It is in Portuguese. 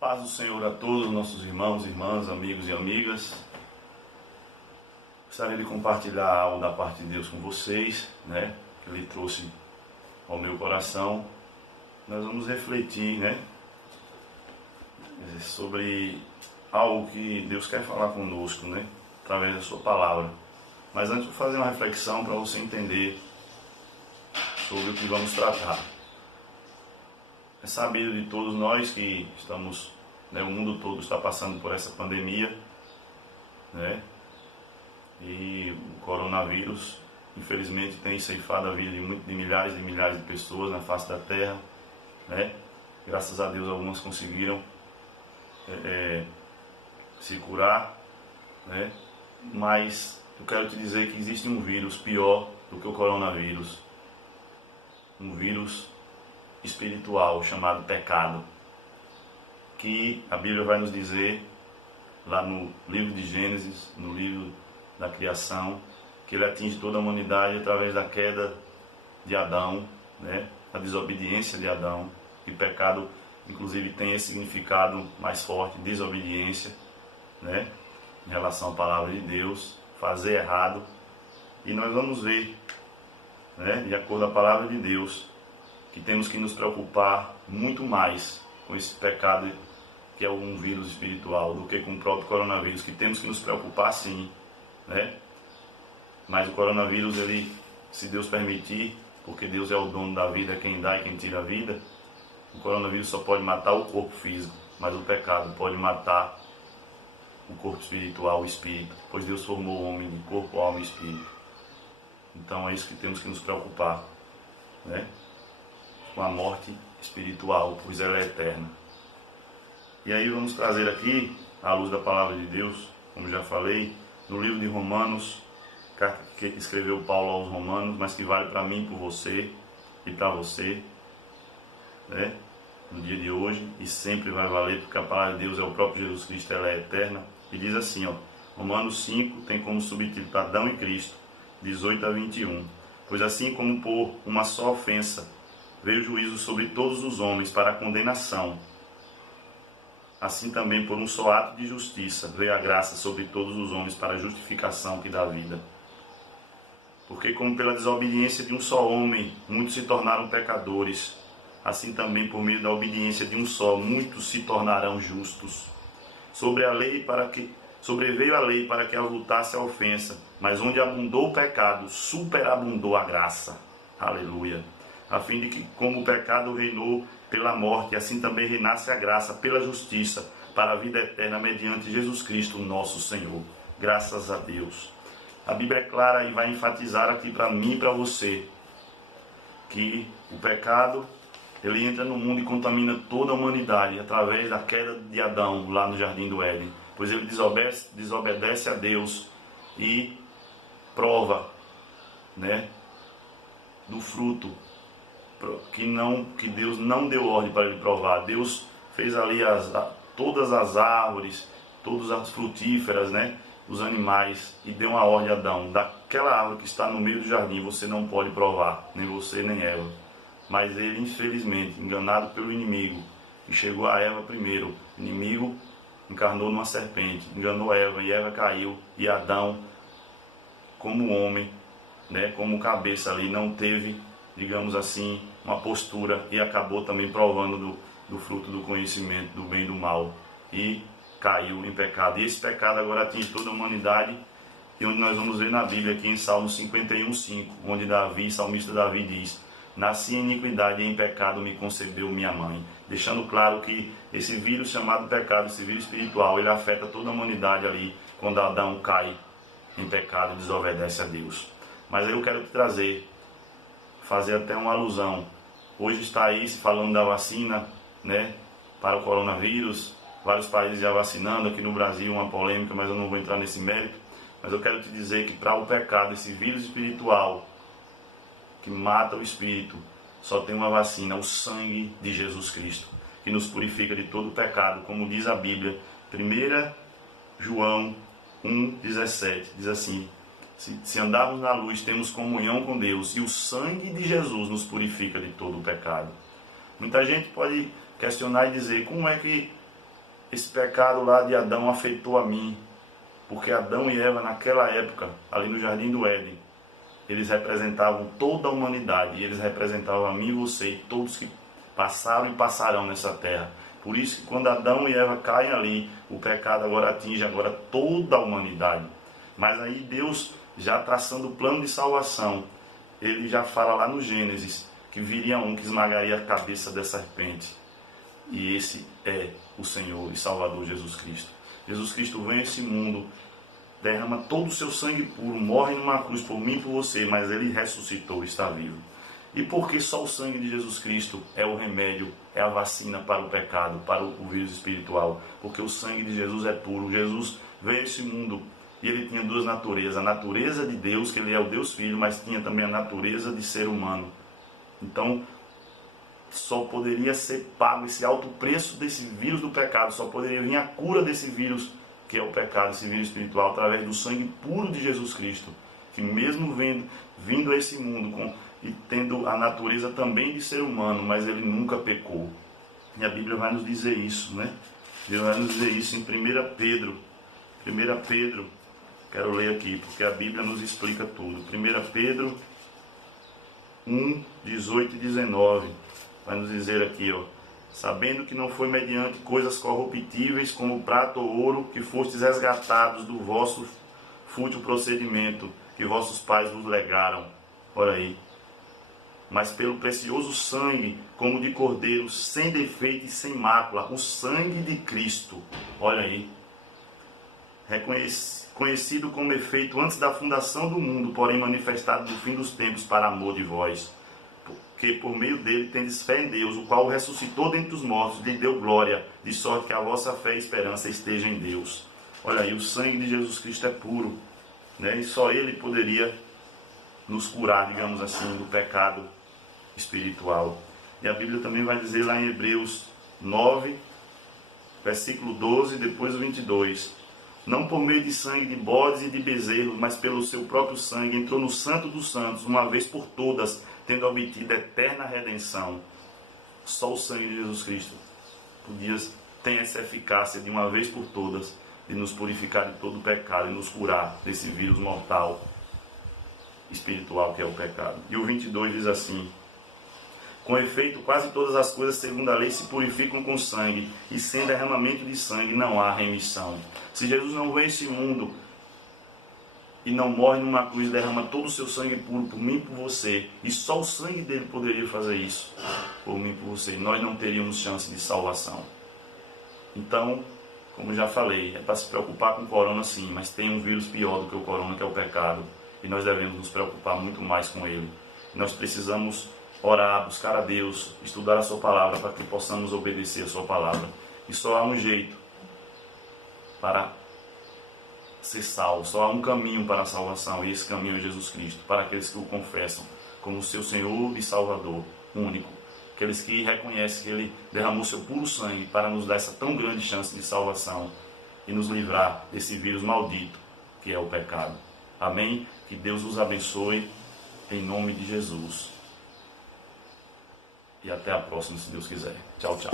Paz do Senhor a todos, nossos irmãos, irmãs, amigos e amigas. Gostaria de compartilhar algo da parte de Deus com vocês, que Ele trouxe ao meu coração. Nós vamos refletir, sobre algo que Deus quer falar conosco, através da sua palavra. Mas antes, vou fazer uma reflexão para você entender sobre o que vamos tratar. É sabido de todos nós que estamos, o mundo todo está passando por essa pandemia, e o coronavírus, infelizmente, tem ceifado a vida de milhares e milhares de pessoas na face da terra, Graças a Deus, algumas conseguiram se curar, Mas eu quero te dizer que existe um vírus pior do que o coronavírus, um vírus espiritual chamado pecado, que a Bíblia vai nos dizer lá no livro de Gênesis, no livro da criação, que ele atinge toda a humanidade através da queda de Adão, a desobediência de Adão. E o pecado, inclusive, tem esse significado mais forte, desobediência, em relação à palavra de Deus, fazer errado. E nós vamos ver, de acordo com a palavra de Deus, que temos que nos preocupar muito mais com esse pecado, que é um vírus espiritual, do que com o próprio coronavírus, que temos que nos preocupar sim, Mas o coronavírus, ele, se Deus permitir, porque Deus é o dono da vida, quem dá e quem tira a vida, o coronavírus só pode matar o corpo físico, mas o pecado pode matar o corpo espiritual, o espírito, pois Deus formou o homem de corpo, alma e espírito. Então é isso que temos que nos preocupar, com a morte espiritual, pois ela é eterna. E aí vamos trazer aqui, à luz da palavra de Deus, como já falei, no livro de Romanos, carta que escreveu Paulo aos Romanos, mas que vale para mim, por você e para você, no dia de hoje, e sempre vai valer, porque a palavra de Deus é o próprio Jesus Cristo, ela é eterna. E diz assim, Romanos 5 tem como subtítulo Adão e Cristo, 18 a 21. Pois assim como por uma só ofensa veio o juízo sobre todos os homens para a condenação, assim também por um só ato de justiça veio a graça sobre todos os homens para a justificação que dá vida. Porque como pela desobediência de um só homem muitos se tornaram pecadores, assim também por meio da obediência de um só muitos se tornarão justos. Sobreveio a lei para que avultasse a ofensa, mas onde abundou o pecado, superabundou a graça. Aleluia. A fim de que, como o pecado reinou pela morte, assim também reinasse a graça pela justiça, para a vida eterna, mediante Jesus Cristo, nosso Senhor. Graças a Deus. A Bíblia é clara e vai enfatizar aqui para mim e para você, que o pecado, ele entra no mundo e contamina toda a humanidade, através da queda de Adão, lá no Jardim do Éden. Pois ele desobedece a Deus e prova, do fruto que Deus não deu ordem para ele provar. Deus fez ali todas as árvores, todas as frutíferas, os animais, e deu uma ordem a Adão: daquela árvore que está no meio do jardim você não pode provar, nem você nem Eva. Mas ele, infelizmente, enganado pelo inimigo, que chegou a Eva primeiro, o inimigo encarnou numa serpente, enganou Eva, e Eva caiu, e Adão, como homem, como cabeça ali, não teve, digamos assim, uma postura, e acabou também provando do fruto do conhecimento do bem e do mal, e caiu em pecado. E esse pecado agora atinge toda a humanidade, e onde nós vamos ver na Bíblia, aqui em Salmo 51:5, onde salmista Davi diz: nasci em iniquidade e em pecado me concebeu minha mãe. Deixando claro que esse vírus chamado pecado, esse vírus espiritual, ele afeta toda a humanidade ali, quando Adão cai em pecado e desobedece a Deus. Mas aí eu quero te fazer até uma alusão. Hoje está aí se falando da vacina, para o coronavírus, vários países já vacinando, aqui no Brasil uma polêmica, mas eu não vou entrar nesse mérito. Mas eu quero te dizer que para o pecado, esse vírus espiritual, que mata o espírito, só tem uma vacina: o sangue de Jesus Cristo, que nos purifica de todo o pecado, como diz a Bíblia, 1 João 1,17, diz assim: se andarmos na luz, temos comunhão com Deus, e o sangue de Jesus nos purifica de todo o pecado. Muita gente pode questionar e dizer: como é que esse pecado lá de Adão afetou a mim, porque Adão e Eva naquela época, ali no Jardim do Éden, eles representavam toda a humanidade, e eles representavam a mim e você, e todos que passaram e passarão nessa terra. Por isso que quando Adão e Eva caem ali, o pecado agora atinge agora toda a humanidade. Mas aí Deus, já traçando o plano de salvação, ele já fala lá no Gênesis, que viria um que esmagaria a cabeça da serpente. E esse é o Senhor e Salvador Jesus Cristo. Jesus Cristo vem a esse mundo, derrama todo o seu sangue puro, morre numa cruz por mim e por você, mas ele ressuscitou, está vivo. E porque só o sangue de Jesus Cristo é o remédio, é a vacina para o pecado, para o vírus espiritual? Porque o sangue de Jesus é puro. Jesus veio a esse mundo e ele tinha duas naturezas. A natureza de Deus, que ele é o Deus Filho, mas tinha também a natureza de ser humano. Então, só poderia ser pago esse alto preço desse vírus do pecado, só poderia vir a cura desse vírus, que é o pecado, esse vírus espiritual, através do sangue puro de Jesus Cristo, que mesmo vindo a esse mundo e tendo a natureza também de ser humano, mas ele nunca pecou. E a Bíblia vai nos dizer isso, né? Deus vai nos dizer isso em 1 Pedro. 1 Pedro, quero ler aqui, porque a Bíblia nos explica tudo. 1 Pedro 1, 18 e 19, vai nos dizer aqui, ó: sabendo que não foi mediante coisas corruptíveis como prata ou ouro que fostes resgatados do vosso fútil procedimento que vossos pais vos legaram. Olha aí. Mas pelo precioso sangue, como de cordeiro, sem defeito e sem mácula, o sangue de Cristo. Olha aí. Conhecido como efeito antes da fundação do mundo, porém manifestado no fim dos tempos para amor de vós. Porque por meio dele tendes fé em Deus, o qual o ressuscitou dentre os mortos, lhe deu glória, de sorte que a vossa fé e esperança esteja em Deus. Olha aí, o sangue de Jesus Cristo é puro, né? E só ele poderia nos curar, digamos assim, do pecado espiritual. E a Bíblia também vai dizer lá em Hebreus 9, versículo 12, depois o 22. Não por meio de sangue de bodes e de bezerros, mas pelo seu próprio sangue, entrou no Santo dos Santos, uma vez por todas, tendo obtido a eterna redenção. Só o sangue de Jesus Cristo tem essa eficácia de uma vez por todas, de nos purificar de todo o pecado e nos curar desse vírus mortal espiritual que é o pecado. E o 22 diz assim: com efeito, quase todas as coisas segundo a lei se purificam com sangue, e sem derramamento de sangue não há remissão. Se Jesus não veio a esse mundo e não morre numa cruz e derrama todo o seu sangue puro por mim e por você, e só o sangue dele poderia fazer isso por mim e por você, nós não teríamos chance de salvação. Então, como já falei, é para se preocupar com o corona sim, mas tem um vírus pior do que o corona, que é o pecado, e nós devemos nos preocupar muito mais com ele. Nós precisamos orar, buscar a Deus, estudar a sua palavra para que possamos obedecer a sua palavra. E só há um jeito para ser salvo, só há um caminho para a salvação, e esse caminho é Jesus Cristo, para aqueles que o confessam como seu Senhor e Salvador único, aqueles que reconhecem que ele derramou seu puro sangue para nos dar essa tão grande chance de salvação e nos livrar desse vírus maldito que é o pecado. Amém? Que Deus os abençoe em nome de Jesus. E até a próxima, se Deus quiser. Tchau, tchau.